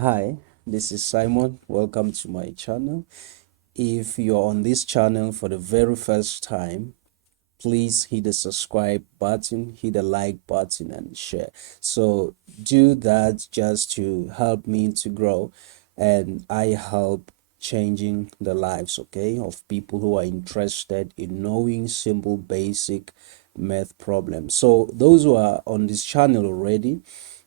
Hi, this is Simon. Welcome to my channel. If you're on this channel for the very first time, please hit the subscribe button, hit the like button, and share. So do that just to help me to grow, and I help changing the lives, okay, of people who are interested in knowing simple basic math problems. So those who are on this channel already,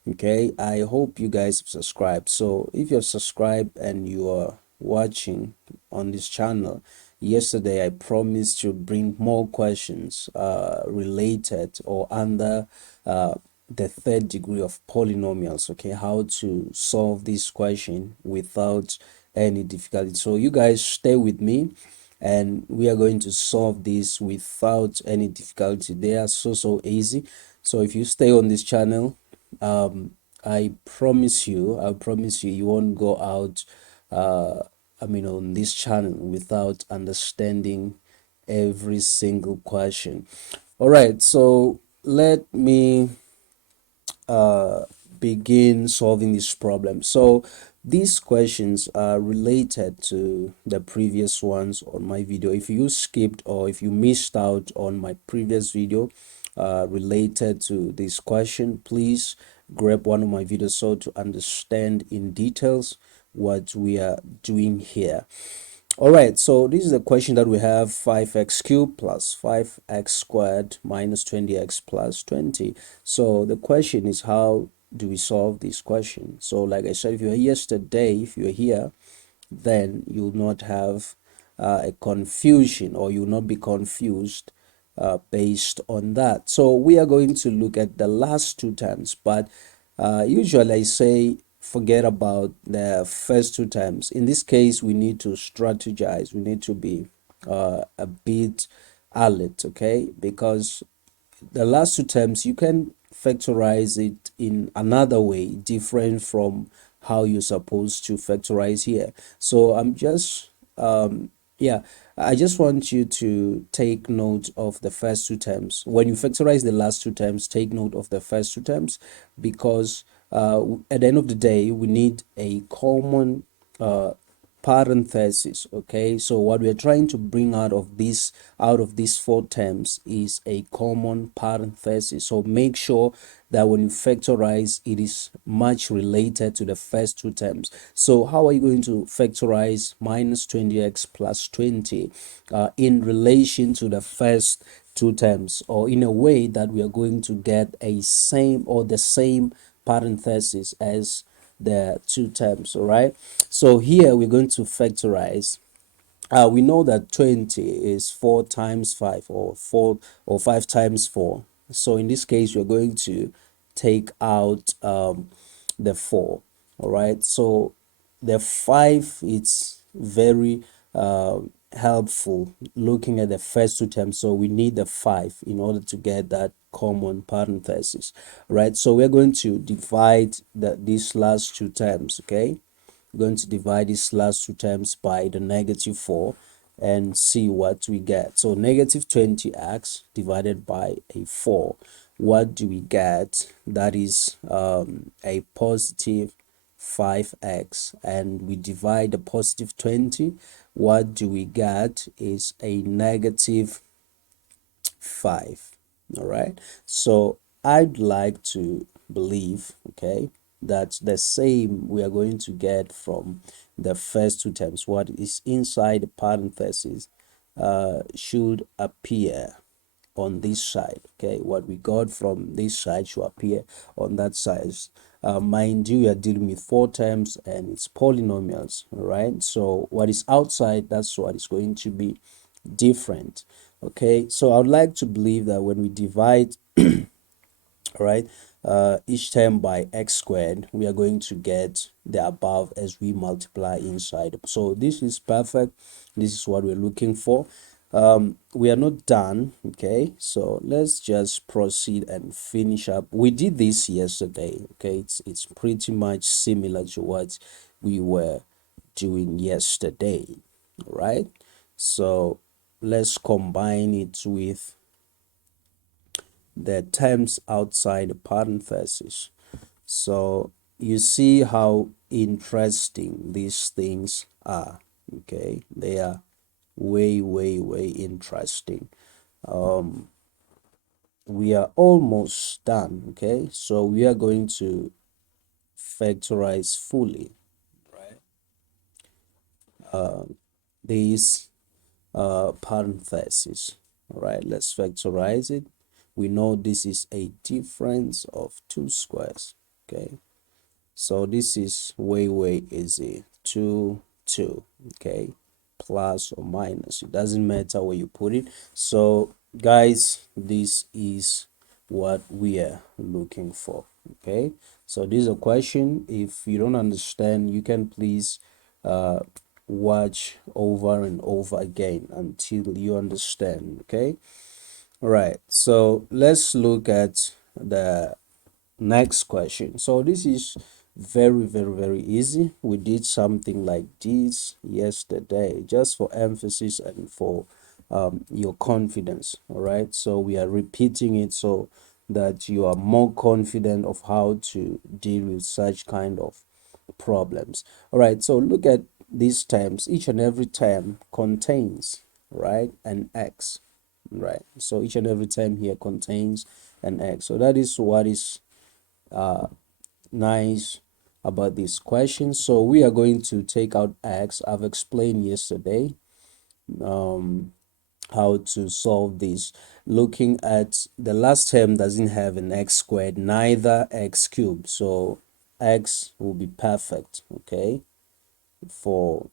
okay, I hope you guys have subscribed. So if you've subscribed and you are watching on this channel, yesterday I promised to bring more questions related or under the third degree of polynomials, okay, how to solve this question without any difficulty. So you guys stay with me and we are going to solve this without any difficulty. They are so easy. So if you stay on this channel, um I promise you you won't go out on this channel without understanding every single question. All right, so let me uh, begin solving this problem. So these questions are related to the previous ones on my video. If you skipped or if you missed out on my previous video related to this question, please grab one of my videos so to understand in details what we are doing here. All right, so this is a question that we have 5x cubed plus 5x squared minus 20x plus 20. So the question is, how do we solve this question? So like I said, if you're here yesterday, if you're here, then you'll not have a confusion, or you'll not be confused based on that. So we are going to look at the last two terms, but usually I say forget about the first two terms. In this case, we need to strategize. We need to be a bit alert, okay? Because the last two terms, you can factorize it in another way different from how you're supposed to factorize here. So I'm just yeah, I just want you to take note of the first two terms. When you factorize the last two terms, take note of the first two terms, because at the end of the day, we need a common uh, parenthesis. Okay, so what we're trying to bring out of these four terms is a common parenthesis. So make sure that when you factorize, it is much related to the first two terms. So how are you going to factorize minus 20x plus 20 in relation to the first two terms, or in a way that we are going to get a same or the same parenthesis as the two terms? All right, so here we're going to factorize. We know that 20 is 4 times 5, or 4 or 5 times 4. So in this case, we're going to take out the 4. All right, so the 5, it's very helpful looking at the first two terms. So we need the 5 in order to get that common parenthesis. Right, so we're going to divide these last two terms. Okay, we're going to divide these last two terms by the negative 4 and see what we get. So negative 20x divided by a 4, what do we get? That is a positive 5x, and we divide the positive 20, what do we get? Is a negative 5. All right, so I'd like to believe, okay, that the same we are going to get from the first two terms. What is inside the parentheses should appear on this side. Okay, what we got from this side should appear on that side. Mind you, we are dealing with four terms and it's polynomials. All right, so what is outside, that's what is going to be different. Okay, so I would like to believe that when we divide, all right, each term by x squared, we are going to get the above as we multiply inside. So this is perfect. This is what we're looking for. We are not done. Okay, so let's just proceed and finish up. We did this yesterday. Okay, it's pretty much similar to what we were doing yesterday. All right, so let's combine it with the terms outside the parentheses. So you see how interesting these things are. Okay, they are way, way, way interesting. um we are almost done. Okay, so we are going to factorize fully, right? These parentheses. All right, let's factorize it. We know this is a difference of two squares. Okay, so this is way, way easy. 2, 2. Okay, plus or minus, it doesn't matter where you put it. So guys, this is what we are looking for. Okay, so this is a question. If you don't understand, you can please watch over and over again until you understand. Okay, all right, so let's look at the next question. So this is very, very, very easy. We did something like this yesterday, just for emphasis and for your confidence. All right, so we are repeating it so that you are more confident of how to deal with such kind of problems. All right, so look at these terms. Each and every term contains, right, an x, right? So each and every term here contains an x. So that is what is nice about this question. So we are going to take out x. I've explained yesterday how to solve this. Looking at the last term doesn't have an x squared, neither x cubed. So x will be perfect. Okay, for,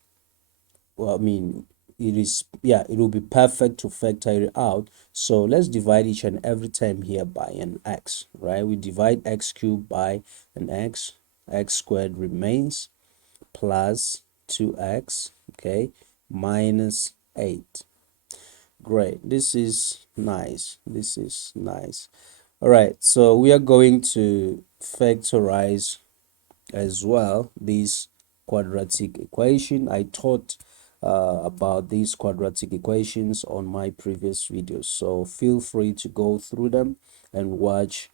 well, I mean, it is, yeah, it will be perfect to factor it out. So let's divide each and every term here by an x, right? We divide x cubed by an x squared remains, plus 2x, okay, minus 8. Great, this is nice, this is nice. All right, so we are going to factorize as well this quadratic equation. I taught about these quadratic equations on my previous videos, so feel free to go through them and watch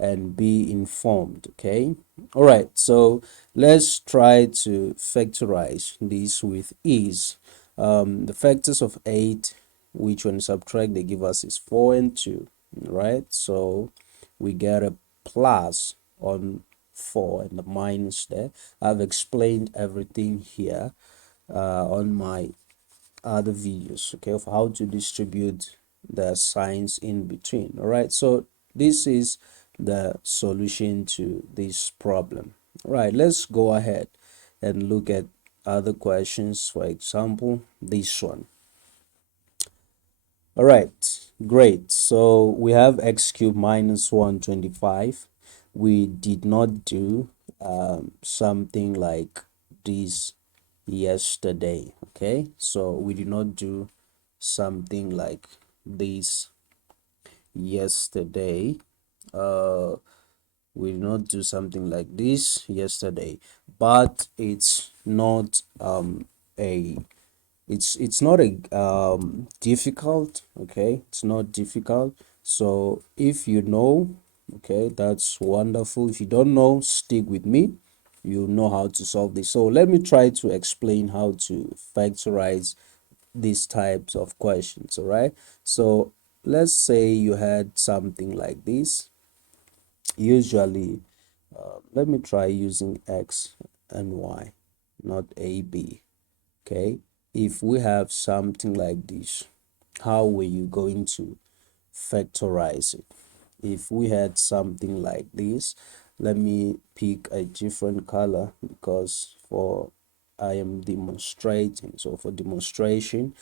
and be informed. Okay, all right, so let's try to factorize this with ease. The factors of 8, which when you subtract they give us is 4 and 2, right? So we get a plus on 4 and the minus there. I've explained everything here on my other videos, okay, of how to distribute the signs in between. All right, so this is the solution to this problem. All right, let's go ahead and look at other questions. For example, this one. All right, great. So we have x cubed minus 125. We did not do something like this yesterday. Okay, so we did not do something like this yesterday. Uh, we did not do something like this yesterday, but it's not a it's not a difficult. Okay, it's not difficult. So if you know, okay, that's wonderful. If you don't know, stick with me, you know how to solve this. So let me try to explain how to factorize these types of questions. All right, so let's say you had something like this. Usually let me try using x and y, not a b. Okay, if we have something like this, how were you going to factorize it? If we had something like this, let me pick a different color because for I am demonstrating. So for demonstration,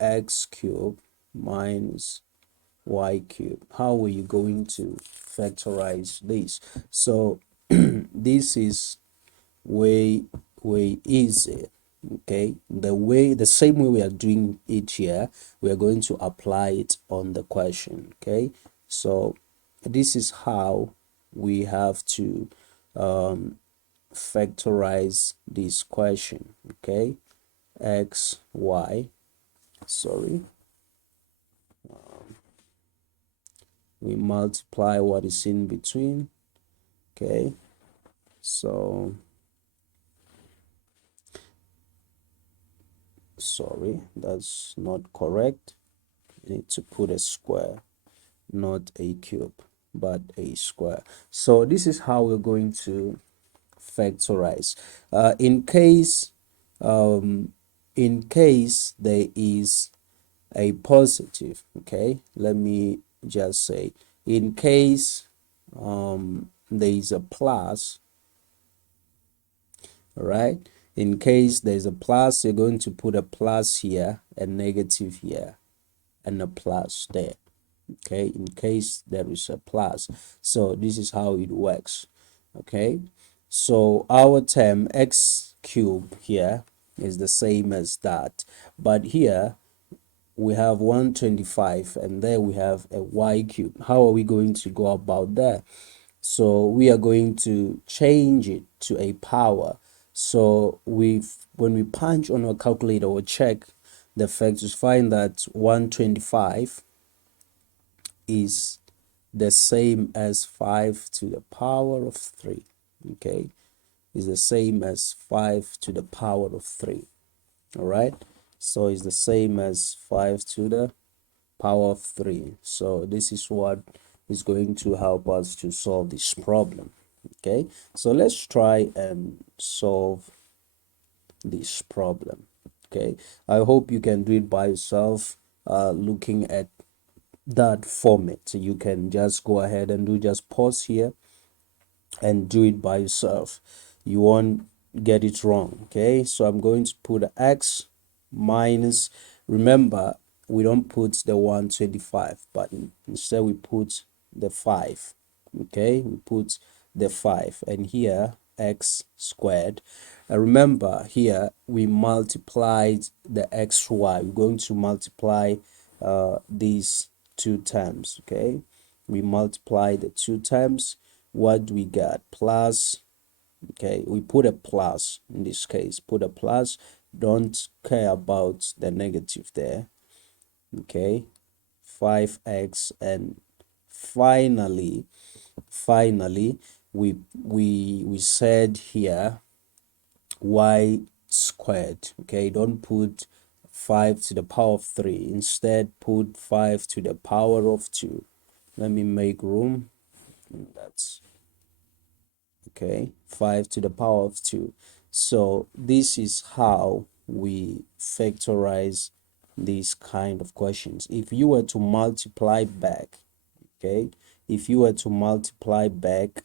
x cubed minus y cubed, how are you going to factorize this? So this is way, way easy. Okay, the same way we are doing it here, we are going to apply it on the question. Okay, so this is how we have to factorize this question. Okay, x y, sorry, we multiply what is in between. Okay, So sorry, that's not correct. You need to put a square, not a cube, but a square. So this is how we're going to factorize. Um, in case there is a positive, okay, let me just say, in case there is a plus, all right, in case there's a plus, you're going to put a plus here, a negative here, and a plus there. Okay, in case there is a plus. So this is how it works. Okay, so our term x cube here is the same as that, but here we have 125 and there we have a y cube. How are we going to go about that? So we are going to change it to a power. So when we punch on our calculator or check the factors, find that 125 is the same as 5 to the power of 3. Okay, is the same as 5 to the power of 3. All right, so it's the same as 5 to the power of 3. So this is what is going to help us to solve this problem. Okay, so let's try and solve this problem. Okay, I hope you can do it by yourself, looking at that format. So you can just go ahead and just pause here and do it by yourself. You won't get it wrong. Okay, so I'm going to put x minus, remember we don't put the 125 but instead we put the 5. Okay, we put the 5 and here x squared. Remember here we multiplied the xy. We're going to multiply these two terms. Okay, we multiply the two terms. What do we got? Plus, okay, we put a plus in this case, put a plus, don't care about the negative there. Okay, 5x, and finally we said here y squared. Okay, don't put 5 to the power of 3, instead put 5 to the power of 2. Let me make room. That's okay, 5 to the power of 2. So this is how we factorize these kind of questions. If you were to multiply back, okay, if you were to multiply back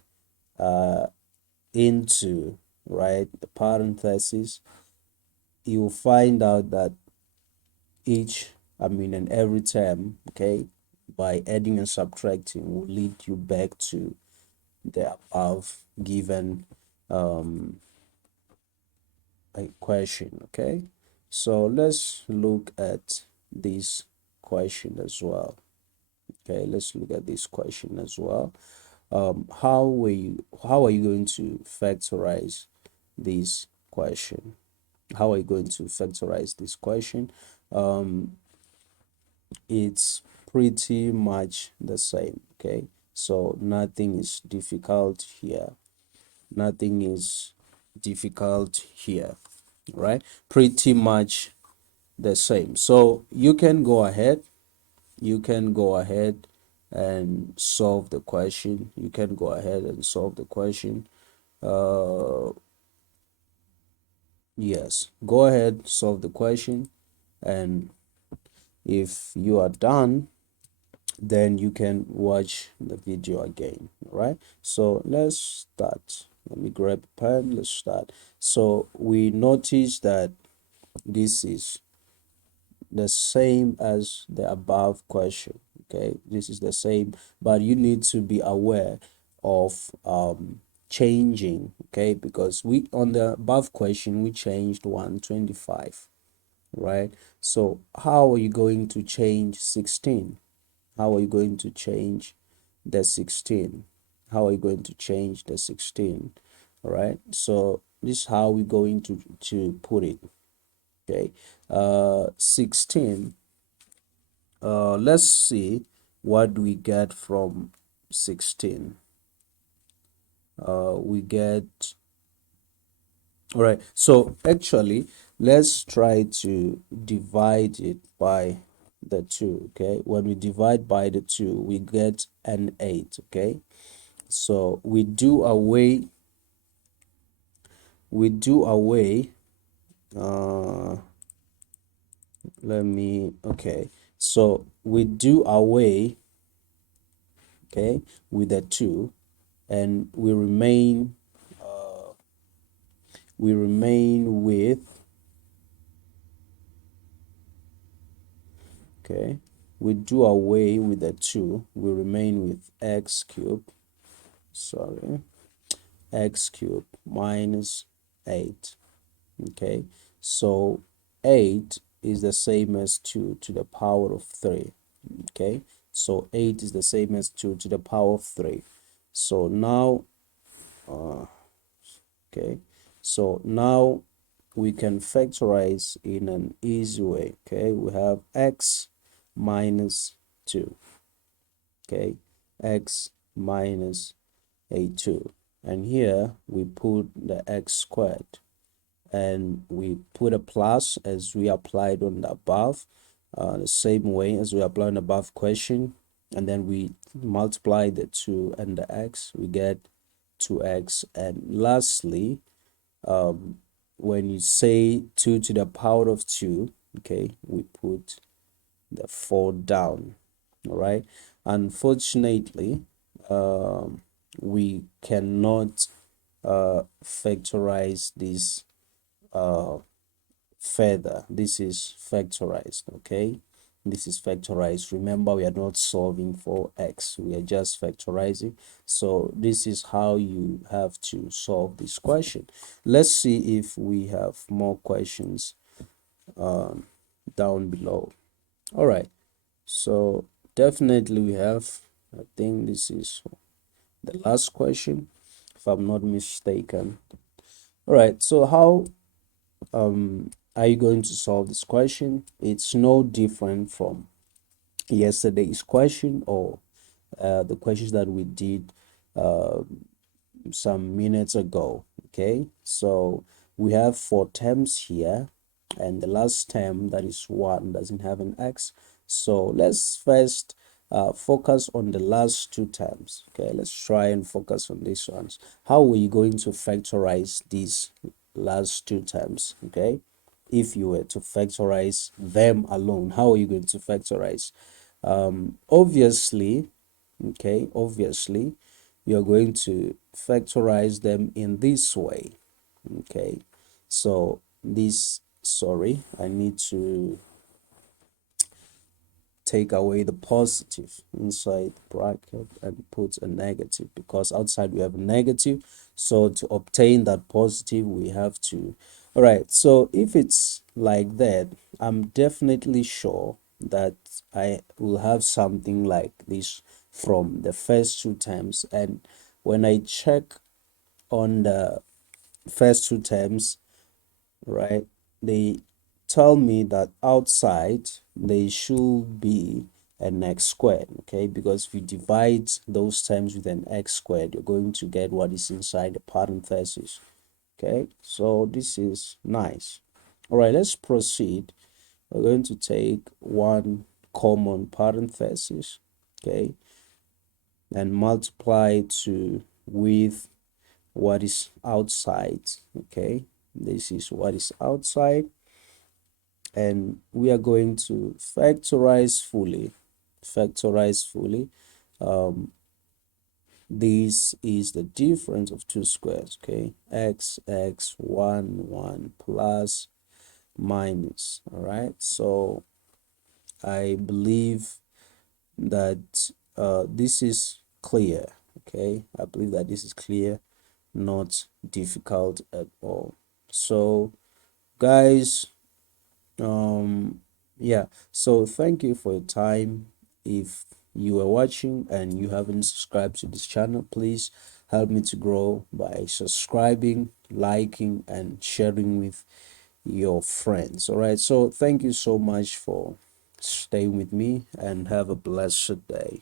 into, right, the parentheses, you will find out that and every term, okay, by adding and subtracting will lead you back to the above given a question. Okay, so let's look at this question as well. Okay, let's look at this question as well. How are you going to factorize this question? How are you going to factorize this question? It's pretty much the same. Okay, so nothing is difficult here. Nothing is difficult here, right? Pretty much the same. So you can go ahead, and solve the question. You can go ahead and solve the question. Yes, go ahead, solve the question, and if you are done, then you can watch the video again. All right, so let's start. Let me grab a pen. Let's start. So we notice that this is the same as the above question. Okay, this is the same, but you need to be aware of changing. Okay, because we on the above question we changed 125, right? So how are you going to change 16? How are you going to change the 16? How are you going to change the 16? All right, so this is how we're going to put it. Okay, 16, let's see what we get from 16. we get, all right, so actually let's try to divide it by the 2. Okay, when we divide by the 2 we get an 8. Okay, so we do away uh let me okay so we do away, okay, with the 2, and we remain with, okay, we do away with the 2, we remain with x cubed, sorry, x cubed minus 8. Okay, so 8 is the same as 2 to the power of 3. Okay, so 8 is the same as 2 to the power of 3. So now okay, so now we can factorize in an easy way. Okay, we have x minus 2, okay, x minus a 2, and here we put the x squared, and we put a plus as we applied on the above, the same way as we applied on the above question, and then we multiply the 2 and the x, we get 2x. And lastly, when you say 2 to the power of 2, okay, we put the 4 down. All right, unfortunately, we cannot factorize this further. This is factorized. Okay, this is factorized. Remember, we are not solving for x, we are just factorizing. So this is how you have to solve this question. Let's see if we have more questions down below. All right, so definitely we have, I think this is the last question if I'm not mistaken. All right, so how are you going to solve this question? It's no different from yesterday's question, or the questions that we did some minutes ago. Okay, so we have 4 terms here, and the last term, that is 1, doesn't have an x. So let's first focus on the last 2 terms. Okay, let's try and focus on these ones. How are you going to factorize these last 2 terms? Okay, if you were to factorize them alone, how are you going to factorize? Obviously, okay, obviously you're going to factorize them in this way. Okay, so this, sorry, I need to take away the positive inside the bracket and put a negative, because outside we have a negative. So to obtain that positive we have to, all right, so if it's like that, I'm definitely sure that I will have something like this from the first 2 terms. And when I check on the first 2 terms, right, they tell me that outside they should be an x squared. Okay, because if you divide those terms with an x squared, you're going to get what is inside the parentheses. Okay, so this is nice. All right, let's proceed. We're going to take one common parenthesis, okay, and multiply to with what is outside. Okay, this is what is outside, and we are going to factorize fully. This is the difference of 2 squares. Okay, x 1 plus minus. All right, so I believe that this is clear. Okay, I believe that this is clear, not difficult at all. So guys, yeah, so thank you for your time. If you are watching and you haven't subscribed to this channel, please help me to grow by subscribing, liking, and sharing with your friends. All right, so thank you so much for staying with me, and have a blessed day.